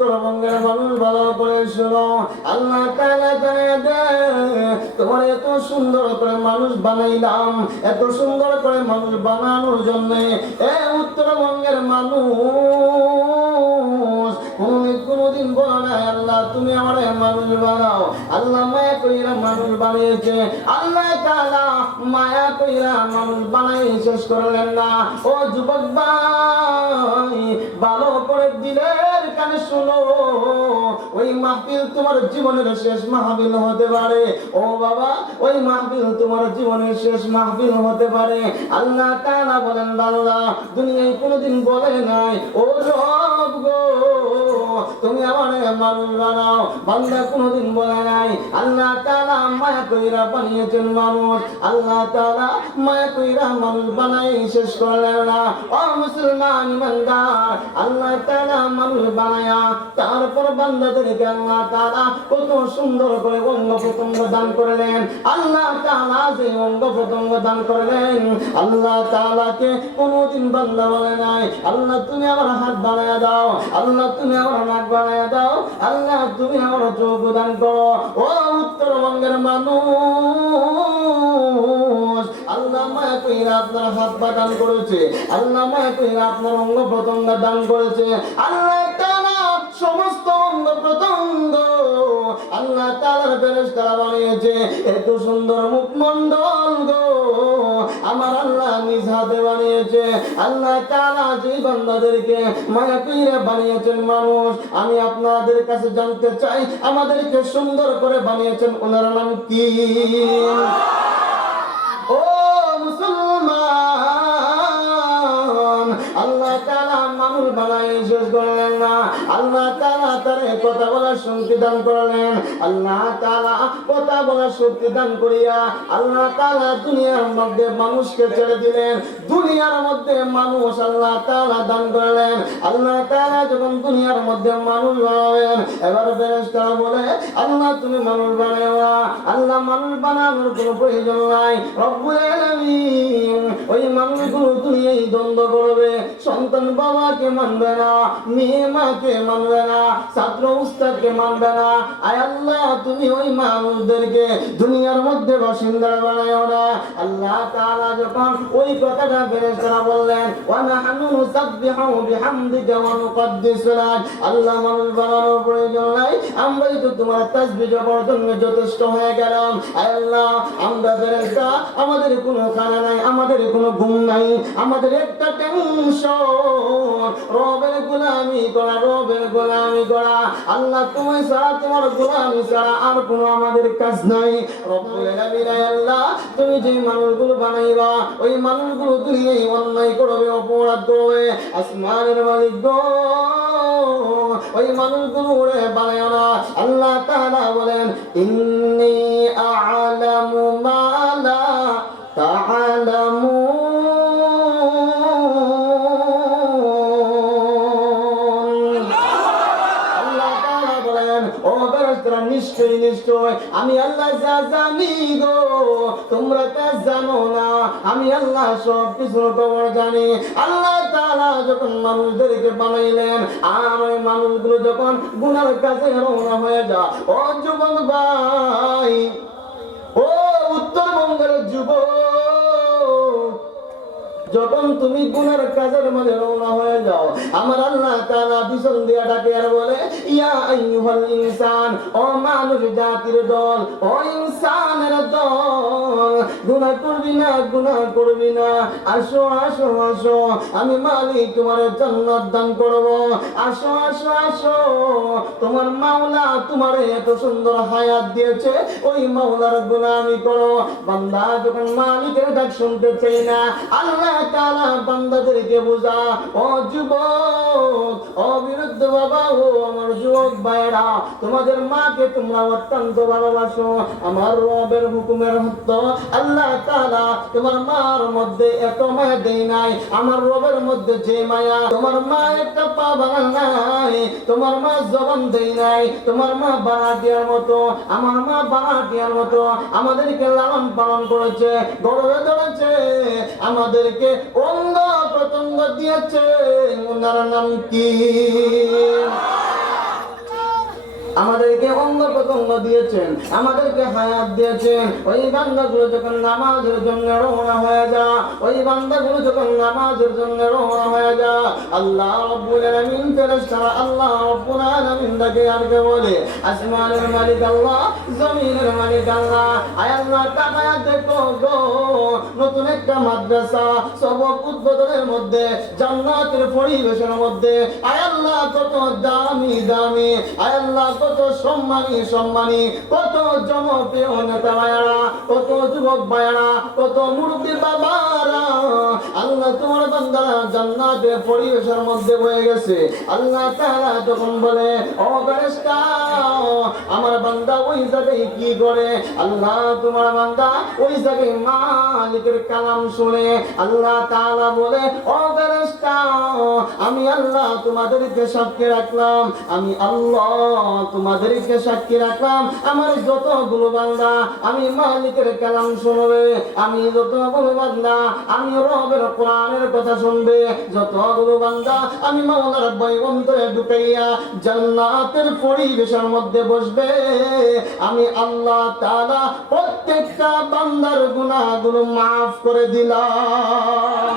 উত্তরবঙ্গের মানুষ ভালো করে শোনো, আল্লাহ তাআলা তোমার এত সুন্দর করে মানুষ বানাইলাম, এত সুন্দর করে মানুষ বানানোর জন্য উত্তরবঙ্গের মানুষ কোনদিন বলো না আল্লাহ তুমি আমার মানুষ বানাও। আল্লাহ মায়া কইরা মানুষ বানিয়েছে, আল্লাহ তাআলা মায়া কইরা মানুষ বানাই শেষ করলেন না। ও যুবক ভাই, ভালো করে দিলের কানে শোনো, ওই মাহফিল তোমার জীবনের শেষ মাহফিল হতে পারে। ও বাবা, ওই মাহফিল তোমার জীবনের শেষ মাহফিল হতে পারে। আল্লাহ তাআলা বলেন বান্দা দুনিয়ায় কোনোদিন বলে নাই ও রব গো তুমি আমার মানুষ বানাও, বান্দা কোনোদিন বলে নাই। আল্লাহ তাআলা মায়া কইরা বানিয়েছেন মানুষ, আল্লাহ তাআলা মায়া কইরা মানুষ বানাই শেষ করলেন না। ও মুসলমান ইমানদার, আল্লাহ তাআলা মানুষ বানায়া তারপর বান্দাদেরকে আল্লাহ তাআলা কত সুন্দর করে অঙ্গ প্রত্যঙ্গ দান করলেন। আল্লাহ তাআলা যে অঙ্গ প্রত্যঙ্গ দান করলেন, আল্লাহ তাআলাকে কোনোদিন বান্দা বলে নাই আল্লাহ তুমি আমার হাত বানায়া দাও, আল্লাহ তুমি আমার নাক বানায়া দাও, আল্লাহ তুমি আমার চোখ দান করো। ও উত্তরবঙ্গের মানুষ, আল্লাহ মায়া কইরা আপনার হাত পা দান করেছে, আল্লাহ মায়া কইরা আপনার অঙ্গ প্রত্যঙ্গ দান করেছে। আল্লাহ তাআলা সমস্ত অঙ্গ প্রত্যঙ্গ আল্লাহ তাআলার ফেরেশতারা বানিয়েছে। এত সুন্দর মুখমণ্ডল গো আমার আল্লাহ নিজ হাতে বানিয়েছে। আল্লাহ তাআলা যে বান্দাদেরকে মায়া কইরা বানিয়েছেন মানুষ, আমি আপনাদের কাছে জানতে চাই আমাদেরকে সুন্দর করে বানিয়েছেন ওনার নাম কি? ও মুসলমান, আল্লাহ তাআলা মানুষ বানাই শেষ করলেন না, আল্লাহ তাআলা তার কথা বলার শক্তি দান করলেন। আল্লাহ তাআলা কথা বলার শক্তি দান করিয়া আল্লাহ তাআলা দুনিয়ার মধ্যে মানুষকে ছেড়ে দিলেন, দুনিয়ার মধ্যে মানুষ আল্লাহ তাআলা দান করলেন। আল্লাহ তাআলা যখন দুনিয়ার মধ্যে মানুষ বানাবেন, এবার ফেরেশতারা বলে আল্লাহ তুমি মানুষ বানাও না, আল্লাহ মানুষ বানানোর কোনো প্রয়োজন নাই। রব্বুল আলামিন ওই মানুষগুলো দুনিয়ায় দ্বন্দ্ব করবে, সন্তান বাবাকে মানবে না, মেয়ে মাকে মানবে না, ছাত্র উস্তাদকে মানবে না। আয় আল্লাহ তুমি ওই মানুষদেরকে দুনিয়ার মধ্যে বাসিন্দা বানাও না। আল্লাহ তাআলা যখন ওই কথাটা ফেরেশতারা বললেন, ওয়া নাহনু নুসাব্বিহু বিহামদিকা ওয়া নুকদ্দিসু লাক, আল্লাহ মানুষ বানানোর প্রয়োজন নাই, আমরাই তো তোমার তাসবিহ জপর জন্য যথেষ্ট হয়ে গেলাম। আয় আল্লাহ আমরা ফেরেশতা, আমাদের কোনো খানা নাই, আমাদের কোনো ঘুম নাই, আমাদের একটা টেনশন রবের গোলামি করা, রবের গোলামি করা। আল্লাহ তুমি ছাড়া, তোমার গোলামি ছাড়া আর কোনো আমাদের কাজ নাই। রব্বুল আলামিন আল্লাহ তুমি যে মানুষগুলো বানাইবা ওই মানুষগুলো দুনিয়ায় অন্যায় করবে, অপরাধ করবে, আসমানের মালিক গো ওই মানুষগুলো ওরে বানায় না। আল্লাহ তাআলা বলেন ইন্নী আ'লামু মা লা তা'লামুন। নিশ্চয় নিশ্চয় আমি আল্লাহ যা জানি গো তোমরা তা জানো না, আমি আল্লাহ সব কিছুর খবর জানি। আল্লাহ তাআলা যখন মানুষদেরকে বানাইলেন আর ওই মানুষগুলো যখন গুনার কাছে রওনা হয়ে যায়, ও যুবক ভাই, ও উত্তরবঙ্গের যুবক, যখন তুমি গুনার কাজের মধ্যে রওনা হয়ে যাও, আমার আল্লাহ তাআলা পিছন দিয়ে ডাকে আর বলে ইয়া আইয়ুহাল ইনসান, ও মানুষ জাতির দল, ও ইনসানের দল, গুনাহ করবি না, গুনাহ করবি না, আসো আসো আসো, আমি মালিক তোমার জান্নাত দান করব, আসো আসো আসো, তোমার মাওলা তোমার এত সুন্দর হায়াত দিয়েছে, ওই মাওলার গোলামি করো। বান্দা যখন মালিকের ডাক শুনতে চায় না, আল্লাহ তাআলা বান্দাদেরকে বোঝা, ও যুবক, ও বিরুদ্ধ বাবা, ও আমার যুবক ভাইরা, তোমাদের মাকে তোমরা অত্যন্ত ভালোবাসো, আমার রবের হুকুমের হতো আল্লাহ তাআলা তোমার মার মধ্যে এত মায়া দেয় নাই, আমার রবের মধ্যে যে মায়া, তোমার মা একটা পা বানান নাই, তোমার মা জবান দেয় নাই, তোমার মা বানাটিয়ার মতো, আমার মা বানাটিয়ার মতো আমাদেরকে লালন পালন করেছে, গর্বে ধরেছে, আমাদেরকে অঙ্গ প্রত্যঙ্গ দিয়েছে, ওনার নাম কি? কর্ম দিয়েছেন, আমাদেরকে হায়াত দিয়েছেন, ওই বান্দাগুলো যখন নামাজের জন্য রওনা হয়ে যায়, ওই বান্দাগুলো যখন নামাজের জন্য রওনা হয়ে যায়, আল্লাহ রাব্বুল আলামিন ফেরেশতারা আল্লাহ রাব্বুল আলামিন তাকে আরকে বলে, আসমানের মালিক আল্লাহ, জমিনের মালিক আল্লাহ, আয় আল্লাহ তাকায়া দেখো গো, নতুন একটা মাদ্রাসা সবক উদ্বোধনের মধ্যে, জান্নাতের পরিবেশের মধ্যে, আয় আল্লাহ কত দামি দামি, আয় আল্লাহ কত সম্মানী সম্মানী, কত জনপ্রিয় নেতা ভাইয়ারা, কত যুবক ভাইয়ারা, কত মুরব্বী বাবারা, আল্লাহ তোমার বান্দারা জান্নাতের পরিবেশের মধ্যে বয়ে গেছে। আল্লাহ তাআলা তখন বলে, ও ফেরেশতা, আমার বান্দা ওই জায়গায় কি করে? আল্লাহ তোমার বান্দা ওই জায়গায় মালিকের কালাম শুনে আল্লাহ তাআলা বলে, ও ফেরেশতা, আমি আল্লাহ তোমাদেরকে সাক্ষী রাখলাম, আমি আল্লাহ তোমাদেরকে সাক্ষী রাখলাম, আমার যতগুলো বান্দা আমি মালিকের কালাম শুনবে, আমি যতগুলো বান্দা আমি রবের কোরআনের কথা শুনবে, যতগুলো বান্দা আমি মাওলার ভয় অন্তরে ঢুকাইয়া জান্নাতের পরিবেশের মধ্যে বসবে, আমি আল্লাহ তাআলা প্রত্যেকটা বান্দার গুনাহগুলো মাফ করে দিলাম।